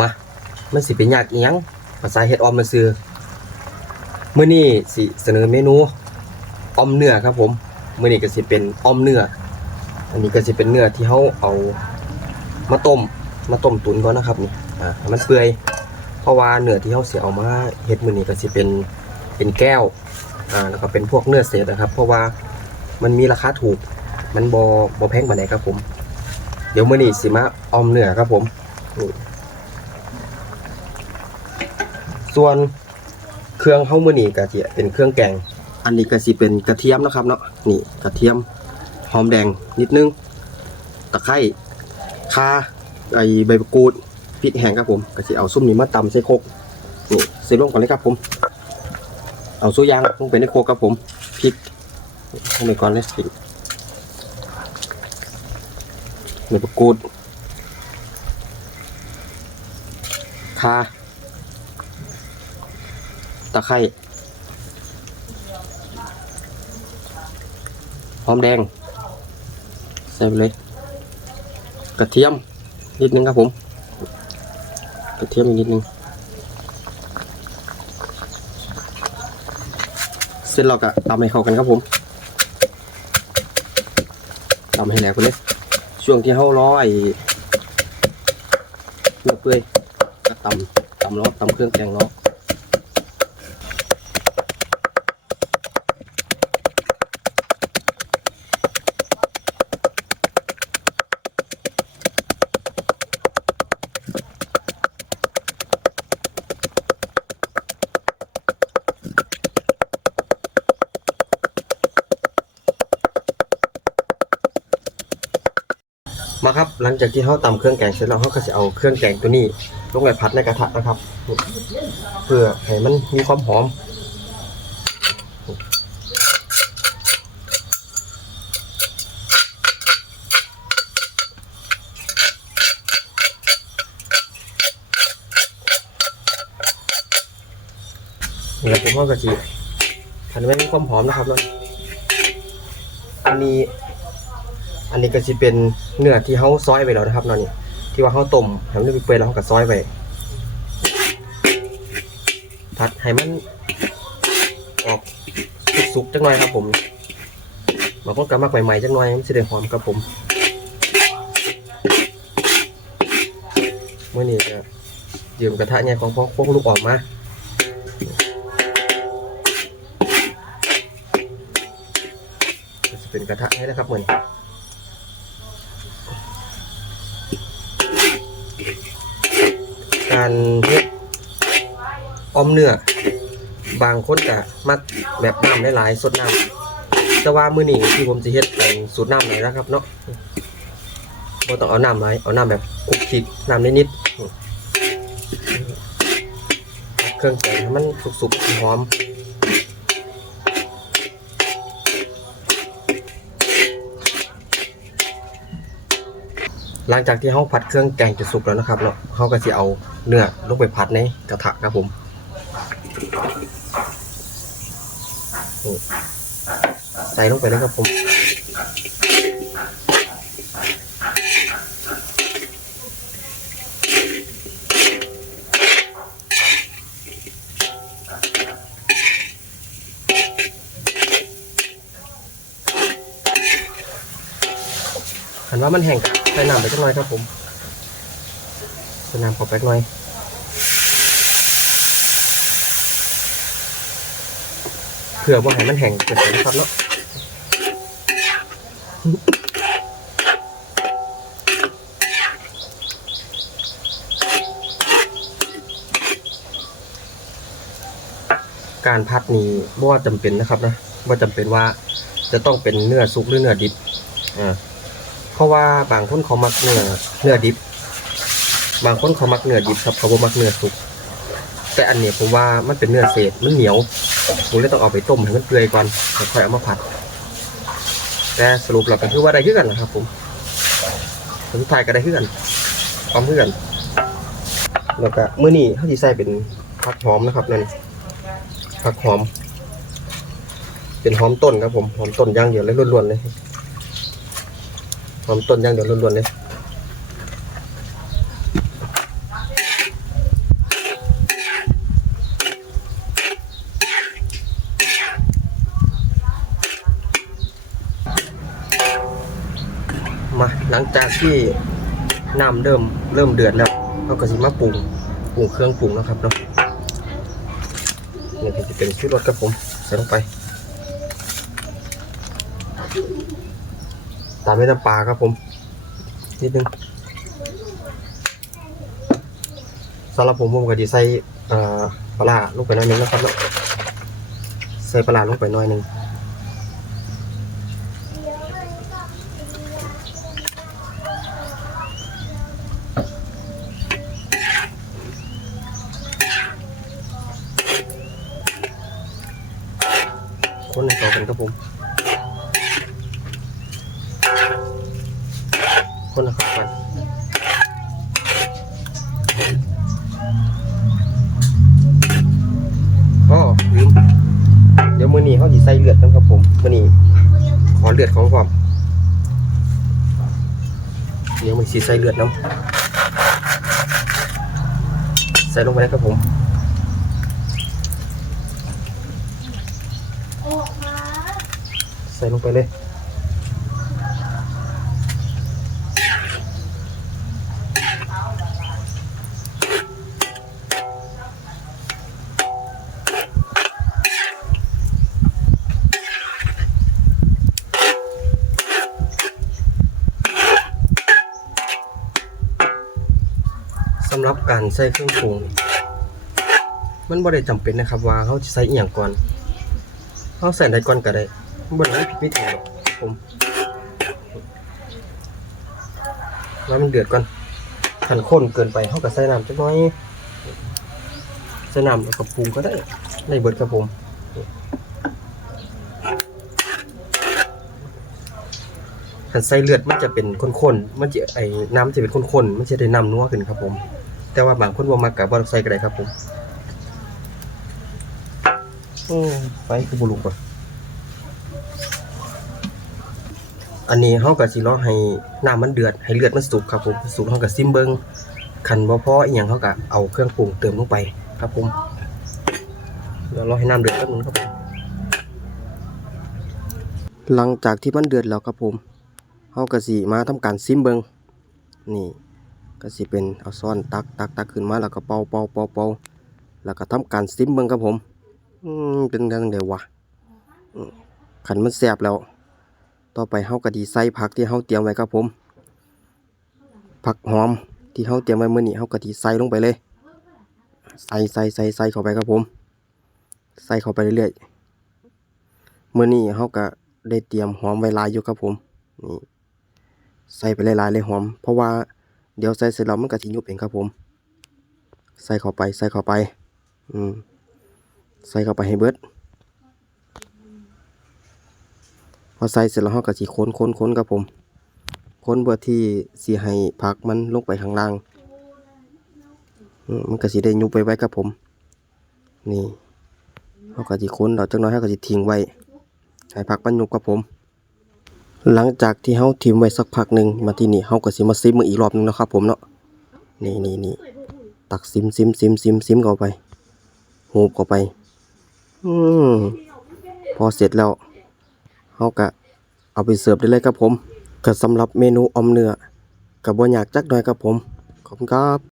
มามันสิเป็นยากอีหยังภาษาเฮ็ดออมมันซื้อมื้อนี้สิเสนอเมนูออมเนื้อครับผมมื้อนี้ก็สิเป็นออมเนื้อ อันนี้ก็สิเป็นเนื้อที่เฮาเอามาต้ม มาต้มตุ๋นก่อนนะครับนี่อ่ามันเปื่อยเพราะว่าเนื้อที่เฮาสิเอามาเฮ็ดมื้อนี้ก็สิเป็นเป็นแก้วอ่าแล้วก็เป็นพวกเนื้อเศษนะครับ เพราะว่ามันมีราคาถูก มันบ่บ่แพงปานใดครับผม เดี๋ยวมื้อนี้สิมาออมเนื้อครับผมนี่ ส่วนเครื่องเฮามือนี้ก็สิเป็นเครื่องแกง อันนี้ก็สิเป็นกระเทียมนะครับเนาะนี่กระเทียมหอมแดงนิดนึงตะไคร้ข่าไอใบมะกรูดพริกแห้งครับผมก็สิเอาซุ่มนี้มาตำใส่โคกนี่ใส่ลงก่อนเลยครับผม เอาสู้ยางลงไปในโคกครับผมพริกลงไปก่อนเลยสิใบมะกรูดข่า ตะไคร้หอมแดง ใส่ไปเลย กระเทียมนิดนึงครับผม กระเทียมอีกนิดนึง เสร็จเราก็ตำให้เข้ากันครับผมตำให้แหลกไปเลย ช่วงที่เขาร้อยเนื้อเปื่อยก็ตำตำล้อตำเครื่องแกงล้อ มาครับหลังจากที่เขาตำเครื่องแกงเสร็จแล้วเขาก็จะเอาเครื่องแกงตัวนี้ลงไปผัดในกระทะนะครับ เพื่อให้มันมีความหอมนี่แหละผมว่ากะทิผัดให้มันมีความหอมนะครับเนาะอันนี้ อันนี้ก็จะเป็น เนื้อที่เขาซอยไปแล้วนะครับนอนนี่ที่ว่าเขาต้มให้มันเปื่อยแล้วเขาก็ซอยไปผัดให้มันออกสุกๆจังหน่อยครับผมบางคนก็มักใหม่ๆจังหน่อยมันจะได้หอมครับผมเมื่อนี้จะยืมกระทะเนี่ยของพ่อพวกลูกออกมาจะเป็นกระทะให้นะครับเหมือน การเฮ็ดออมเนื้อบางคนก็มักแบบน้ำหลายๆสดน้ำแต่ว่ามื้อนี้ที่ผมจะเฮ็ดเป็นสูตรน้ำหน่อยนะครับเนาะบ่ต้องเอาน้ำหลายเอาน้ำแบบคุกคิดน้ำนิดๆเครื่องแกงมันสุกๆหอม ลังจากที่เฮาผัดเครื่องแกงจะสุกแล้วนะครับเนาะเฮาก็สิเอาเนื้อลงไปผัดในกระทะครับผมใส่ลงไปเลยครับผมหันว่ามันแห้งกับ ใส่น้ำไปจักหน่อยครับผมใส่น้ำข้าไปจักหน่อยเพื่อว่าให้มันแห้งเกินไปนะครับเนาะการพัดนี้บ่ว่าจำเป็นนะครับนะว่าจำเป็นว่าจะต้องเป็นเนื้อสุกหรือเนื้อดิบอ่า เพราะว่าบางคนเขามักเนื้อเนื้อดิบบางคนเขามักเนื้อดิบครับเขาบ่มักเนื้อสุก แต่อันเนี้ยผมว่ามันเป็นเนื้อเศษมันเหนียวผมเลยต้องเอาไปต้มให้มันเปื่อยก่อนแล้วค่อยเอามาผัด แต่สรุปเราก็คือว่าได้ขึ้นกันนะครับ ผมสุดท้ายก็ได้ขึ้นกันพร้อมขึ้นกันแล้วก็เมื้อนี้เขาสิใส่เป็นผักหอมนะครับนั่นผักหอม เป็นหอมต้นครับผมหอมต้นย่างเดียวเลยล้วนๆเลย หอมต้นย่างเดือดวล้วนๆเลยมาหลังจากที่น้ำเริ่มเริ่มเดือดแล้วเราก็สิมาปรุงปรุงเครื่องปรุงนะครับเนาะนี่จะเป็นชุดรสครับผมใส่ลงไป ตามด้วยน้ำปลาครับผม นิดนึงสำหรับผมผมก็จะใส่ปลาลงไปหน่อยนึงนะครับเนาะใส่ปลาลงไปหน่อยนึง คนให้เข้ากันครับผม คนให้เข้ากันอ๋อลืมเดี๋ยวมือนี้เขาสิใส่เลือดกันครับผมมือนี้ขอเลือดของความเดี๋ยวมันสิใส่เลือดน้ำใส่ลงไปนะครับผมใส่ลงไปเลยำหรับการใส่เครื่องปรุง มันบ่ได้จำเป็นนะครับ ว่าเขาจะใส่อีหยังก่อนเขาใส่ได้ก่อนก็ได้บ่ได้ผิดไม่ถูกหรอกผมแล้วมันเดือดก่อนขันข้นเกินไปเขาก็ใส่น้ำจักน้อยใส่น้ำแล้วก็ปรุงก็ได้ได้เบิดครับผมขันใส่เลือดมันจะเป็นข้นๆมันจะไอ้น้ำจะเป็นข้นๆมันจะได้น้ำนัวขึ้นครับผม แต่ว่าบางคนบ่มักกับบ่ต้องใส่ก็ได้ครับผมโอ้ไฟคือบ่ลุกว่ะอันนี้เฮาก็สิรอให้น้ำมันเดือดให้เลือดมันสุกครับผมสุกเฮาก็ซิมเบิ่งคันบ่พออีหยังเฮาก็เอาเครื่องปรุงเติมลงไปครับผมเดี๋ยวรอให้น้ำเดือดแป๊บนึงครับผมหลังจากที่มันเดือดแล้วครับผมเฮาก็สิมาทำการซิมเบิ่งนี่ ก็สิเป็นเอาซ้อนตักตักตักขึ้นมาแล้วก็เป่าเป่าเป่าเป่าแล้วก็ทำการซิมเบิ่งครับผมอืมเป็นจังไดวะอืมขันมันแซ่บแล้ว ต่อไปเฮาก็ดีใส่ผักที่เฮาเตรียมไว้ครับผม ผักหอมที่เฮาเตรียมไว้มื้อนี้เฮาก็ดีใส่ลงไปเลย ใส่ใส่ใส่ใส่เข้าไปครับผม ใส่เข้าไปเรื่อยๆมื้อนี้เฮาก็ได้เตรียมหอมไว้ลายอยู่ครับผมนี่ใส่ไปหลายๆเลยหอม เพราะว่า เดี๋ยวใส่เสร็จแล้วมันก็สิยุบเองครับผม ใส่เข้าไปใส่เข้าไป อืม ใส่เข้าไปให้เบิด พอใส่เสร็จแล้วเราก็สิค้นค้นค้นครับผม ค้นเพื่อที่สิให้ผักมันลงไปข้างล่าง อืมมันก็สิได้ยุบไปไว้ครับผม นี่เราก็สิค้นเราจักหน้อยเราก็สิทิ้งไว้ให้ผักมันยุบครับผม หลังจากที่เฮาทิ้งไว้สักพักหนึ่งมาที่นี่เฮาก็สิมาซิมมืออีกรอบหนึงนะครับผมเนาะนี่นี่นี่ตักซิมซิมซิมซิมซิมเข้าไปหูบเข้าไป อืมพอเสร็จแล้วเฮาก็เอาไปเสิร์ฟได้เลยครับผมก็สำหรับเมนูอมเนื้อก็บ่ยากจักหน่อยครับผมขอบคุณครับ